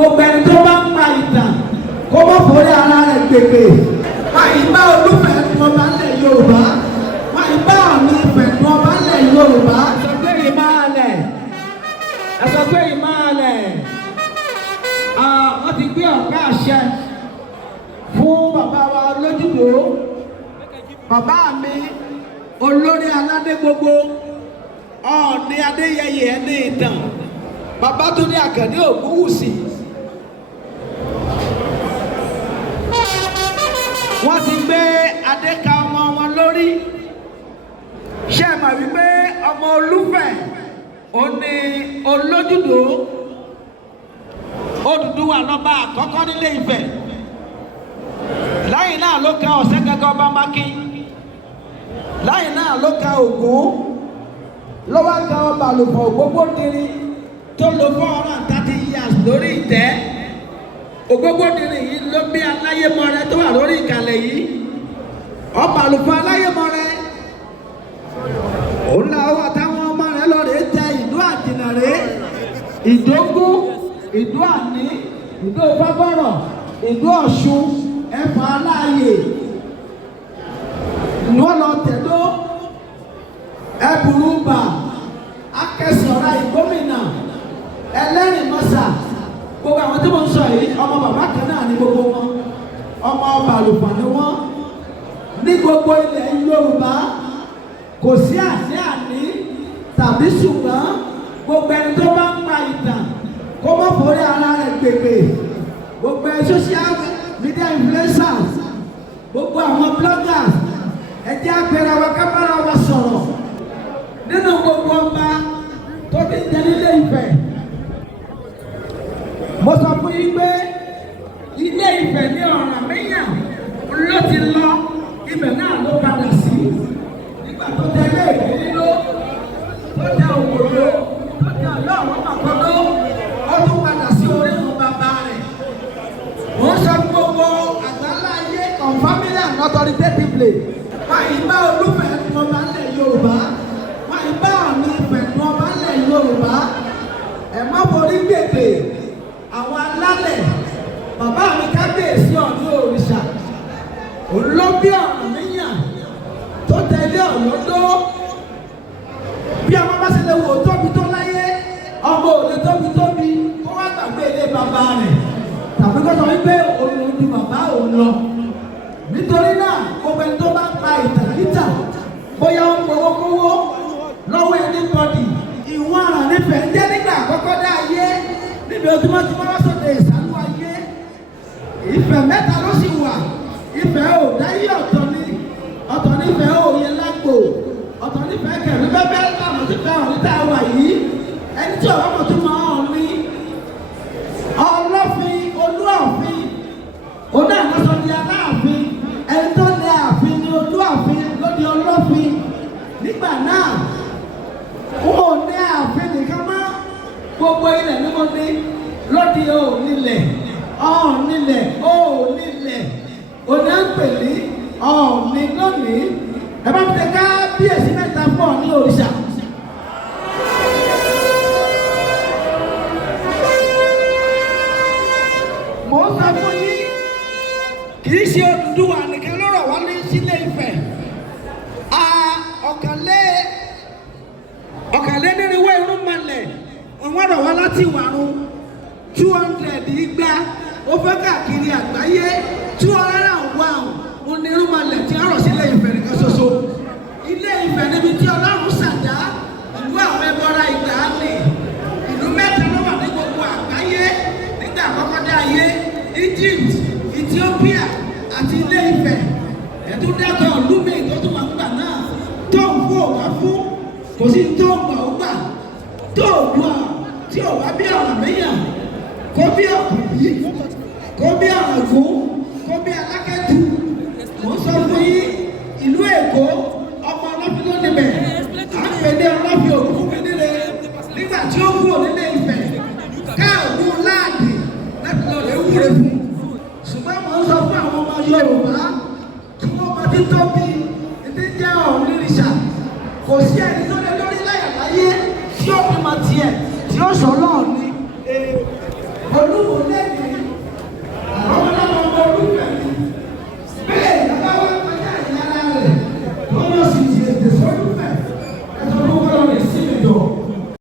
gbogbo ẹni tó bá ń pa ìtàn kó má forí ara rẹ̀ gbègbè. Wọ́n yìí bá Olúfẹ̀ nu ọba ńlẹ̀ Yorùbá. Wọ́n yìí bá Ọọ̀ni Ifẹ̀ nu ọba ńlẹ̀ Yorùbá. Ẹ̀sọ́ pé yìí máa lẹ̀. Ẹ̀sọ́ pé yìí máa lẹ̀. Wọ́n ti gbé ọ̀pá àṣẹ fún bàbá wa Olójúdò. Bàbá mi olórí aládé gbogbo Ọọ̀ni Adéyẹyè ẹni ìtàn Babátúndé Àkàndé Ògúnwùsì. Wọ́n ti gbé adé ka ọmọ wọn lórí. Ṣé ẹ mọ̀ wípé ọmọ Olúfẹ̀ ó ní Olójúdò Odùduwà lọ́ba àkọ́kọ́ nílé Ifẹ̀. Lẹ́yìn náà ló ka Ọ̀sẹ́gẹ́gẹ́ ọba Mákìn. Lẹ́yìn náà ló ka Ògún. Ló wá ka ọba Àlùfọ̀ Ògbógbódìrín tó lò 430 years lórí ìtẹ́. Ògbógbódìrín yìí ló bí Aláyémọrẹ tó wà lórí ìkàlẹ̀ yìí. Ọba Àlùfọ̀ Aláyémọrẹ. Òun làwọn àtàwọn ọmọ rẹ̀ lọ rèé tẹ ìlú Àjìnàrè, Ìdógún, Ìdó Àní, Ìdó Fábọ̀rọ̀, Ìdó Ọ̀ṣun, Ẹ̀fà Aláàyè. Ìlú Ọlọ́tẹ̀dó, Ẹ̀bùrúbà, Akẹ́sọ̀rá Ìgbómìnà, Ẹlẹ́rìnmọ́sà. Gbogbo àwọn tí mo ń sọ yìí ọmọ bàbá kan náà ní gbogbo wọn. Ọmọ ọba Àlùfọ̀ ni wọ́n. Ní gbogbo ilẹ̀ Yorùbá kò sí àní tàbí ṣùgbọ́n gbogbo ẹni tó bá ń pa ìtàn kó má forí ara rẹ̀ gbègbè. Gbogbo ẹ social media influencers, gbogbo àwọn bloggers, ẹ jẹ́ àpẹẹrẹ wa ká bára wa sọ̀rọ̀. Nínú gbogbo ọba tó ti jẹ nílé Ifẹ̀, mo sọ fún yín pé ilé Ifẹ̀ ní Ọ̀rànmíyàn ló ti lọ, ibẹ̀ náà ló padà sí. Nígbà tó tẹ ilé ìwé nílò, tó tẹ Òwòrò, tó tẹ Ọ̀yọ́ àwọn àkọ́dọ́, ó tún padà sí orí àwọn bàbá rẹ̀. Mo sọ fún gbogbo àgbáńlá ayé confirming and authoritatively. Wọ́n yìí bá Olúfẹ̀ nu ọba ńlẹ̀ Yorùbá. Wọ́n yìí bá Ọọ̀ni Ifẹ̀ nu ọba ńlẹ̀ Yorùbá. Ẹ má forí gbègbè àwọn alálẹ̀. Bàbá mi kábíyèsí Ọọ̀ni òrìṣà. Olóbí Ọ̀rànmíyàn tó tẹ̀lé ọ̀lọ́dọ́. Bí ọmọ bá ṣe lè wò tóbi tó láyé, ọmọ ò lè tóbi kó wá gbàgbé ilé bàbá rẹ̀. Tàbí kó sọ wípé òun ni bàbá òun lọ. Nítorí náà, gbogbo ẹni tó bá ń pa ìtàkìtà, bóyá ó ń gbowó kówó lọ́wọ́ anybody, ìwọ̀n àrà nífẹ̀ẹ́ ń jẹ́ nígbà àkọ́kọ́ dá ayé. Níbi ojúmọ́ tí wọ́n wá sóde ìsàlú ayé. Ifẹ̀ mẹ́ta ló sì wà. Ifẹ̀ ò dáyé ọ̀tọ̀ ni. Ọ̀tọ̀ nífẹ̀ òye lágbo. Ọ̀tọ̀ nífẹ̀ kẹ̀mí bẹ́bẹ́ láwọn ti fẹ́ Ọọ̀ni tá a wà yìí. Ẹni tí ọ̀rọ̀ mọ̀ tó máa Ọọ̀ni. Ọlọ́fin, Olúọ̀fin. Òun náà lọ sọ di Aláàfin. Ẹni tó lé ààfin ni Olúọ̀fin ló di Ọlọ́fin. Nígbà náà, wọn ò ní ààfin nìkan mọ́. Gbogbo ilẹ̀ ni mo ní lóde ònílẹ̀, ọ̀ọ́nilẹ̀, ònílẹ̀. Òní à ń pè ní Ọọ̀ni lónìí. Ẹ bá mi tẹ kábíyèsí mẹ́ta fún Ọọ̀ni òrìṣà. Mo ń sọ fún yín, kì í ṣe Odùduwà nìkan ló rọ̀ wá ní sílé Ifẹ̀. Ọ̀kànlénírínwó irúnmọlẹ̀ wọ́n rọ̀ wá láti Ìwàrun. 200 igba ó fẹ́ káàkiri àgbáyé. 201 onírúnmọlẹ̀ tí a rọ̀ sílé Ifẹ̀ nìkan ṣoṣo. Ilé Ifẹ̀ níbi tí Ọlọ́run ṣàdá ìlú àwọn ẹbọra ìgbàanì. Ìlú mẹ́ta ló wà ní gbogbo àgbáyé nígbà àkọ́kọ́ dá ayé: Egypt, Ethiopia àti Ilé Ifẹ̀. Ẹ̀tún dákọ̀ ìlú mi tó tún wà nígbà náà tó ń fún òwá fún, kò sí tó ń gbà ó gbà tó òdùà tí ò wá bí Ọ̀rànmíyàn, kó bí Ọ̀kùnbí, kó bí Ọ̀ràngún, kó bí Alákẹ́tù. Mo sọ fún yín, ìlú Èkó ọmọ Ọlọ́fin ló níbẹ̀. À ń pè ní Ọlọ́fin Ògúnfúnmídìrẹ. Nígbà tí ó kúrò nílé Ifẹ̀, káàgùn láàdì láti lọ lè wúre fún. Ṣùgbọ́n mo ń sọ fún àwọn ọmọ Yorùbá kí wọ́n mọ títóbi ìdí jẹ́ Ọọ̀ni òrìṣà. Kò sí ẹni tó lé lórí láyàláyé tí ó fi mọ tiẹ̀ tí ó sọ Ọlọ́run ní. Olúwo lẹ́yìn àwọn ọmọ olùfẹ́ mi bẹ́ẹ̀ bàbá wa kọjá ìyára rẹ̀ tó lọ sí ti ètè sọ́dún.